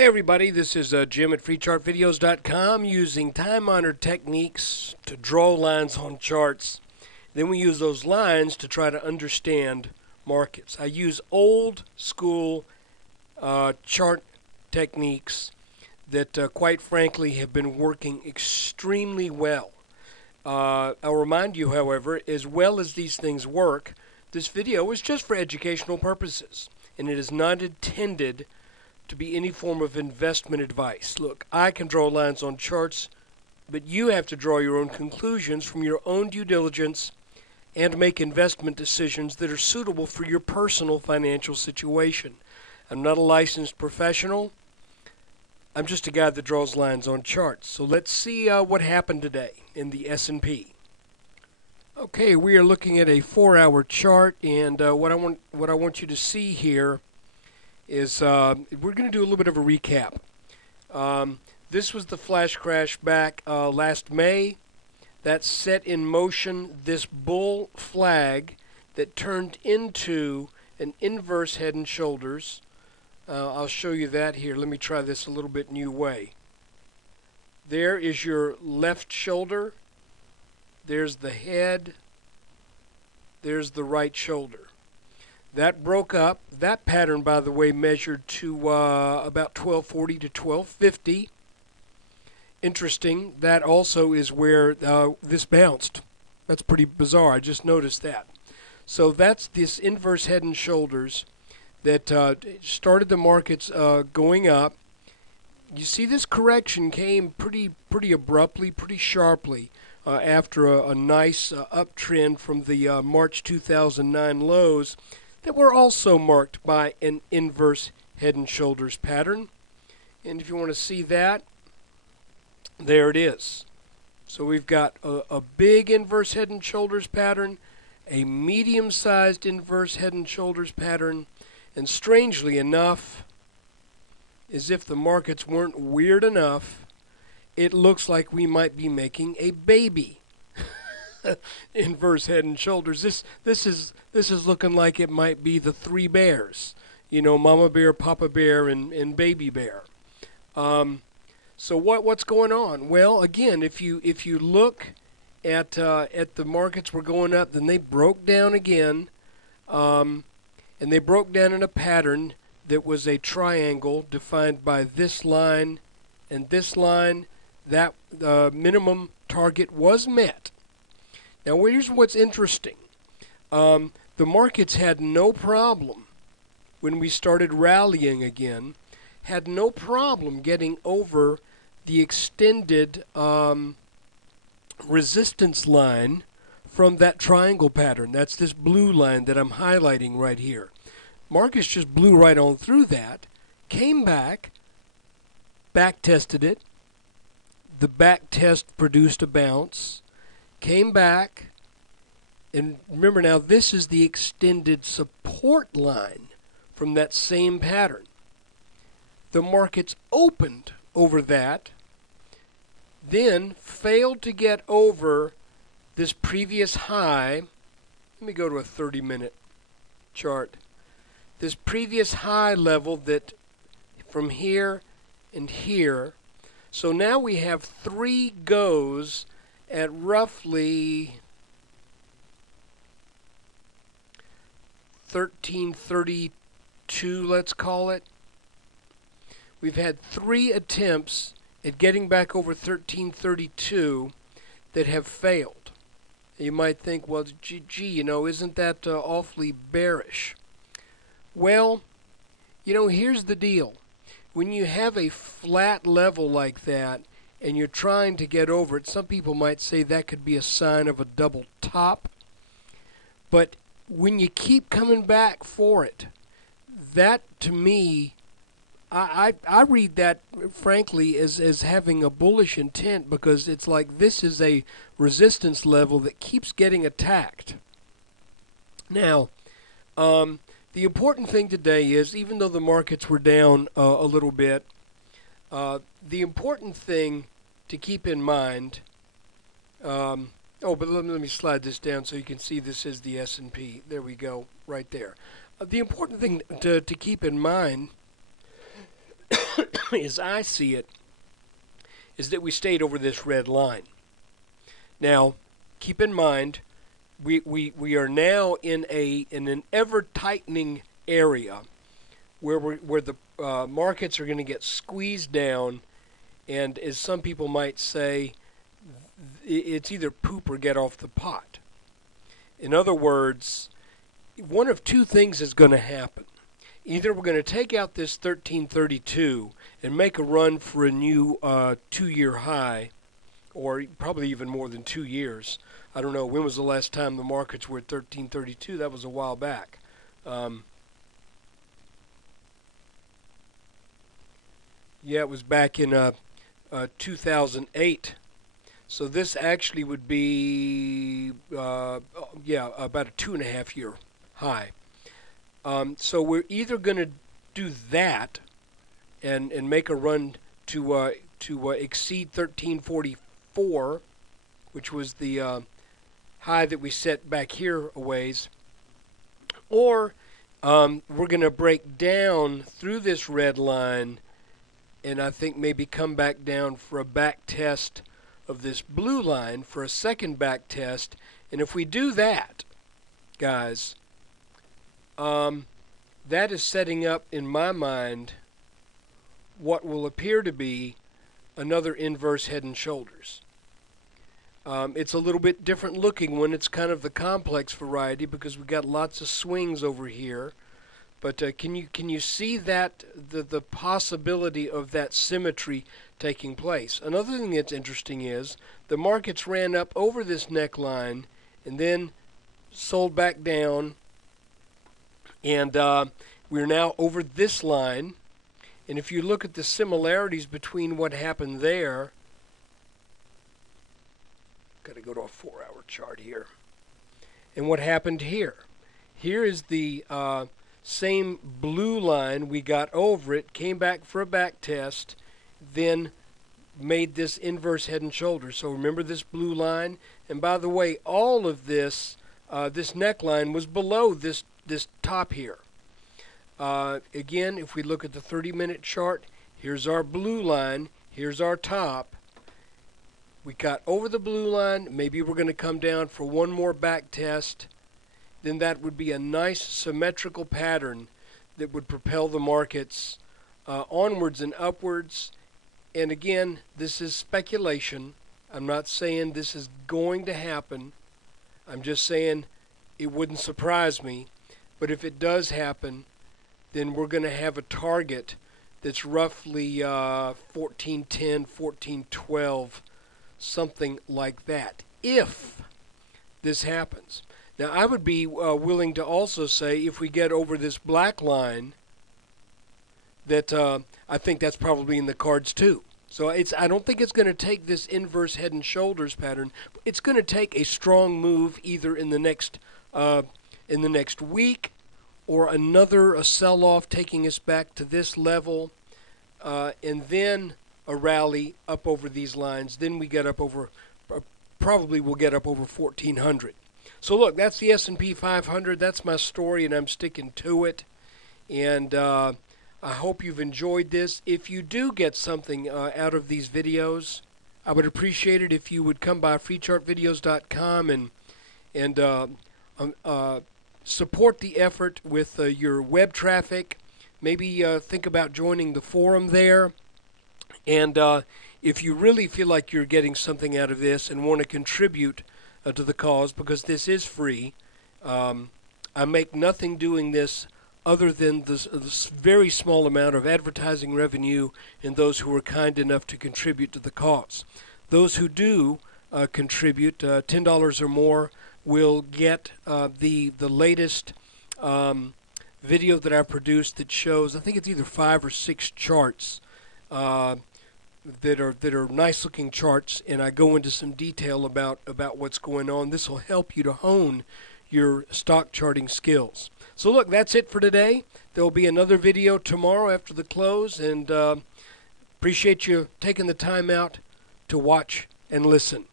Hey everybody, this is Jim at freechartvideos.com using time-honored techniques to draw lines on charts. Then we use those lines to try to understand markets. I use old school chart techniques that quite frankly have been working extremely well. I'll remind you, however, as well as these things work, this video is just for educational purposes, and it is not intended to be any form of investment advice. Look, I can draw lines on charts, but you have to draw your own conclusions from your own due diligence and make investment decisions that are suitable for your personal financial situation. I'm not a licensed professional. I'm just a guy that draws lines on charts. So let's see what happened today in the S&P. Okay, we are looking at a 4-hour chart, and what I want you to see here is we're going to do a little bit of a recap. This was the flash crash back last May. That set in motion this bull flag that turned into an inverse head and shoulders. I'll show you that here. Let me try this a little bit new way. There is your left shoulder. There's the head. There's the right shoulder. That broke up. That pattern, by the way, measured to about 1240 to 1250. Interesting. That also is where this bounced. That's pretty bizarre. I just noticed that. So that's this inverse head and shoulders that started the markets going up. You see, this correction came pretty abruptly, pretty sharply after a nice uptrend from the March 2009 lows that were also marked by an inverse head and shoulders pattern. And if you want to see that, there it is. So we've got a big inverse head and shoulders pattern, a medium-sized inverse head and shoulders pattern, and strangely enough, as if the markets weren't weird enough, it looks like we might be making a baby inverse head and shoulders. This is looking like it might be the three bears, you know, Mama Bear, Papa Bear, and Baby Bear. So what's going on? Well, again, if you look at the markets were going up, then they broke down again, and they broke down in a pattern that was a triangle defined by this line and this line. That minimum target was met. Now, here's what's interesting. The markets had no problem, when we started rallying again, had no problem getting over the extended resistance line from that triangle pattern. That's this blue line that I'm highlighting right here. Markets just blew right on through that, came back, back-tested it. The back test produced a bounce, came back, and remember now, this is the extended support line from that same pattern. The markets opened over that, then failed to get over this previous high. Let me go to a 30-minute chart. This previous high level that from here and here. So now we have three goes at roughly 1332, let's call it. We've had three attempts at getting back over 1332 that have failed. You might think, well, gee, you know, isn't that awfully bearish? Well, you know, here's the deal. When you have a flat level like that and you're trying to get over it, some people might say that could be a sign of a double top. But when you keep coming back for it, that to me, I read that frankly as having a bullish intent, because it's like this is a resistance level that keeps getting attacked. Now, the important thing today is, even though the markets were down a little bit, the important thing to keep in mind, but let me slide this down so you can see this is the S&P. There we go, right there. The important thing to keep in mind as I see it, is that we stayed over this red line. Now, keep in mind, we are now in an ever tightening area where the markets are going to get squeezed down, and as some people might say, it's either poop or get off the pot. In other words, one of two things is going to happen. Either we're going to take out this 1332 and make a run for a new 2-year high, or probably even more than 2 years. I don't know, when was the last time the markets were at 1332? That was a while back. Yeah, it was back in 2008. So this actually would be, about a 2.5-year high. So we're either going to do that and make a run to exceed 1344, which was the high that we set back here a ways, or we're going to break down through this red line and I think maybe come back down for a back test of this blue line for a second back test. And if we do that, guys, that is setting up, in my mind, what will appear to be another inverse head and shoulders. It's a little bit different looking when it's kind of the complex variety because we've got lots of swings over here. But can you see that the possibility of that symmetry taking place? Another thing that's interesting is the markets ran up over this neckline and then sold back down, and we're now over this line. And if you look at the similarities between what happened there, got to go to a 4-hour chart here, and what happened here. Here is the same blue line. We got over it, came back for a back test, then made this inverse head and shoulders. So remember this blue line. And by the way, all of this this neckline was below this top here. Again, if we look at the 30-minute chart, here's our blue line, here's our top. We got over the blue line. Maybe we're going to come down for one more back test. Then that would be a nice symmetrical pattern that would propel the markets onwards and upwards. And again, this is speculation. I'm not saying this is going to happen. I'm just saying it wouldn't surprise me. But if it does happen, then we're going to have a target that's roughly 1410, 1412, something like that, if this happens. Now, I would be willing to also say if we get over this black line, that I think that's probably in the cards too. So I don't think it's going to take this inverse head and shoulders pattern. It's going to take a strong move either in the next week, or a sell-off taking us back to this level, and then a rally up over these lines. Then we get up over, probably we'll get up over 1400. So look, that's the S&P 500. That's my story, and I'm sticking to it. And I hope you've enjoyed this. If you do get something out of these videos, I would appreciate it if you would come by freechartvideos.com and support the effort with your web traffic. Maybe think about joining the forum there. And if you really feel like you're getting something out of this and want to contribute to the cause, because this is free, I make nothing doing this other than this very small amount of advertising revenue and those who are kind enough to contribute to the cause. Those who do contribute $10 or more will get the latest video that I produced that shows, I think it's either 5 or 6 charts that are nice looking charts, and I go into some detail about what's going on. This will help you to hone your stock charting skills. So look, that's it for today. There will be another video tomorrow after the close, and appreciate you taking the time out to watch and listen.